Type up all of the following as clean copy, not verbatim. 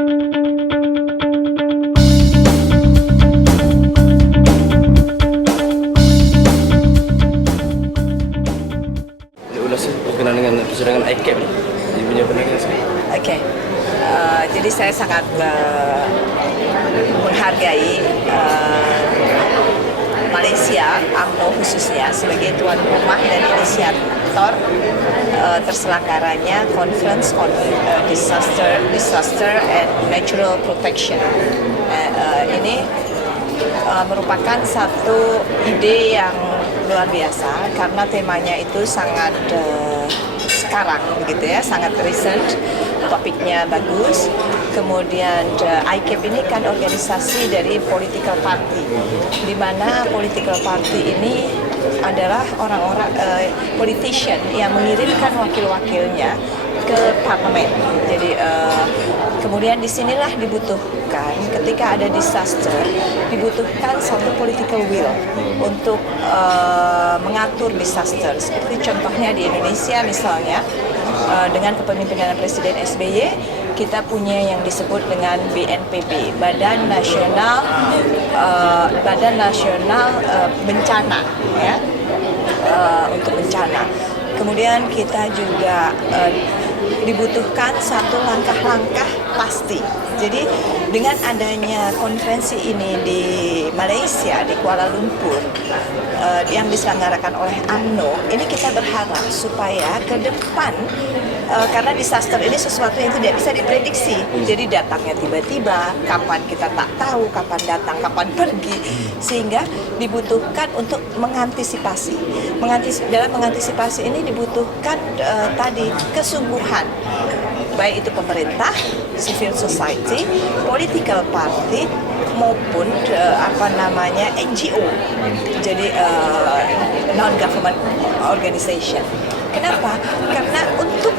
Ulasnya berkenaan dengan persidangan ICAP di punya pendengar saya. Oke, jadi saya sangat menghargai Malaysia, UMNO khususnya sebagai tuan rumah dan inisiator terselenggaranya Conference on Disaster and Natural Protection. Ini merupakan satu ide yang luar biasa karena temanya itu sangat sekarang begitu ya, sangat recent, topiknya bagus. Kemudian ICAP ini kan organisasi dari political party, di mana political party ini adalah orang-orang politician yang mengirimkan wakil-wakilnya ke parlemen. Jadi kemudian disinilah dibutuhkan ketika ada disaster, dibutuhkan satu political will untuk mengatur disaster. Seperti contohnya di Indonesia misalnya, dengan kepemimpinan Presiden SBY, kita punya yang disebut dengan BNPB, Badan Nasional Bencana, ya, untuk bencana. Kemudian kita juga dibutuhkan satu langkah-langkah pasti. Jadi dengan adanya konferensi ini di Malaysia, di Kuala Lumpur, yang diselenggarakan oleh UMNO, ini kita berharap supaya ke depan, karena disaster ini sesuatu yang tidak bisa diprediksi. Jadi datangnya tiba-tiba, kapan kita tak tahu, kapan datang, kapan pergi, sehingga dibutuhkan untuk mengantisipasi. Dalam mengantisipasi ini dibutuhkan tadi kesungguhan, baik itu pemerintah, civil society, political party, maupun NGO, jadi non-government organization. Kenapa? Karena untuk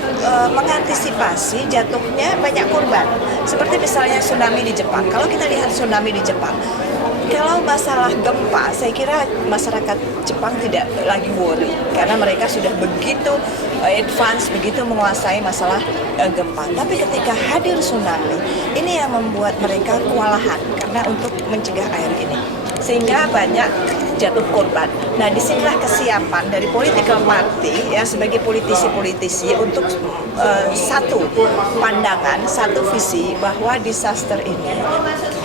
mengantisipasi jatuhnya banyak korban. Seperti misalnya tsunami di Jepang. Kalau kita lihat tsunami di Jepang, kalau masalah gempa, saya kira masyarakat Jepang tidak lagi worry karena mereka sudah begitu advance, begitu menguasai masalah gempa. Tapi ketika hadir tsunami, ini yang membuat mereka kewalahan karena untuk mencegah air ini, sehingga banyak jatuh korban. Nah, disinilah kesiapan dari political party ya, sebagai politisi-politisi untuk satu pandangan, satu visi bahwa disaster ini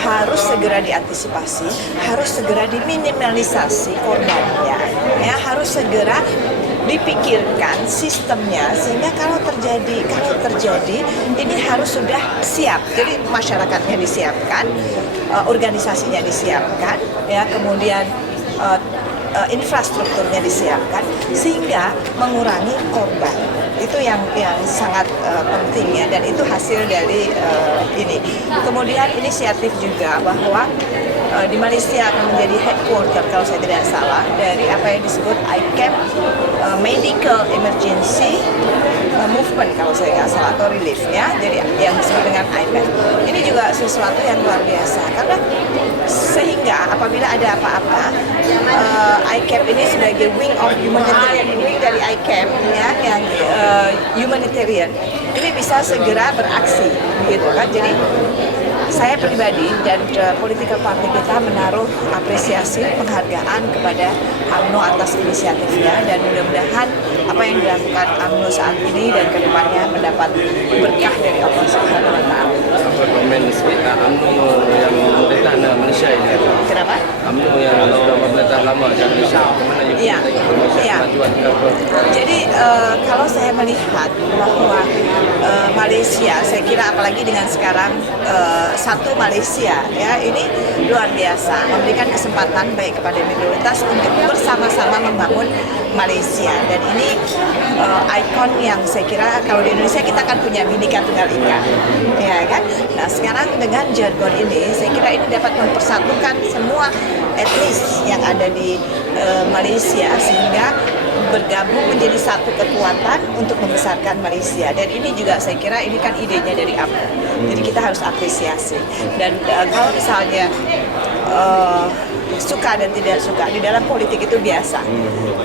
harus segera diantisipasi, harus segera diminimalisasi korbannya, ya, harus segera dipikirkan sistemnya sehingga kalau terjadi ini harus sudah siap. Jadi masyarakatnya disiapkan, organisasinya disiapkan, ya, kemudian infrastrukturnya disiapkan sehingga mengurangi korban. Itu yang sangat penting ya, dan itu hasil dari ini. Kemudian inisiatif juga bahwa di Malaysia akan menjadi headquarter kalau saya tidak salah dari apa yang disebut ICAP, Medical Emergency Movement kalau saya nggak salah, atau relief ya, jadi yang disebut dengan IMF. Ini juga sesuatu yang luar biasa karena sehingga apabila ada apa-apa, ICAP ini sebagai wing of humanitarian, wing dari ICAP ya, yang humanitarian ini bisa segera beraksi gitu kan. Jadi saya pribadi dan political party kita menaruh apresiasi penghargaan kepada UMNO atas inisiatifnya, dan mudah-mudahan apa yang dilakukan UMNO saat ini dan kedepannya mendapat berkah dari Allah Subhanahu Wa Taala. Apa komen UMNO yang pemerintah Malaysia ini? Kenapa? UMNO yang sudah pemerintah lama di Malaysia, bagaimana Iya. Jadi kalau saya melihat bahwa Malaysia, saya kira apalagi dengan sekarang satu Malaysia ya, ini luar biasa memberikan kesempatan baik kepada minoritas untuk bersama-sama membangun Malaysia, dan ini ikon yang saya kira kalau di Indonesia kita akan punya Bhinneka Tunggal Ika, ya kan. Nah sekarang dengan jargon ini saya kira ini dapat mempersatukan semua etnis yang ada di Malaysia sehingga bergabung menjadi satu kekuatan untuk membesarkan Malaysia. Dan ini juga saya kira ini kan idenya dari UMNO. Jadi kita harus apresiasi. Dan kalau misalnya suka dan tidak suka di dalam politik itu biasa,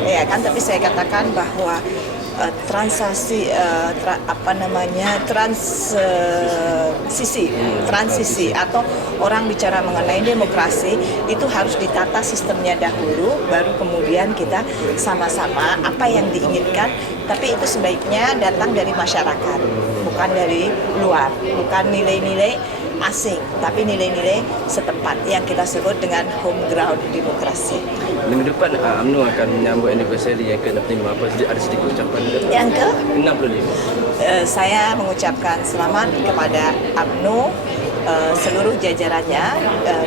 ya kan. Tapi saya katakan bahwa transisi atau orang bicara mengenai demokrasi itu harus ditata sistemnya dahulu, baru kemudian kita sama-sama apa yang diinginkan, tapi itu sebaiknya datang dari masyarakat, bukan dari luar, bukan nilai-nilai asing, tapi nilai-nilai setempat yang kita sebut dengan home ground demokrasi. Minggu depan UMNO akan menyambut anniversary yang ke-65. Apa ada sedikit ucapan Yang ke 65? Saya mengucapkan selamat kepada UMNO, seluruh jajarannya,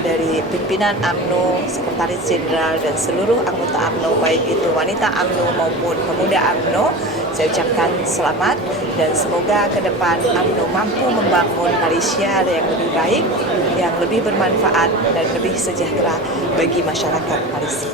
dari pimpinan UMNO, sekretaris jenderal dan seluruh anggota UMNO, baik itu wanita UMNO maupun pemuda UMNO. Saya ucapkan selamat dan semoga ke depan UMNO mampu membangun Malaysia yang lebih baik, yang lebih bermanfaat dan lebih sejahtera bagi masyarakat Malaysia.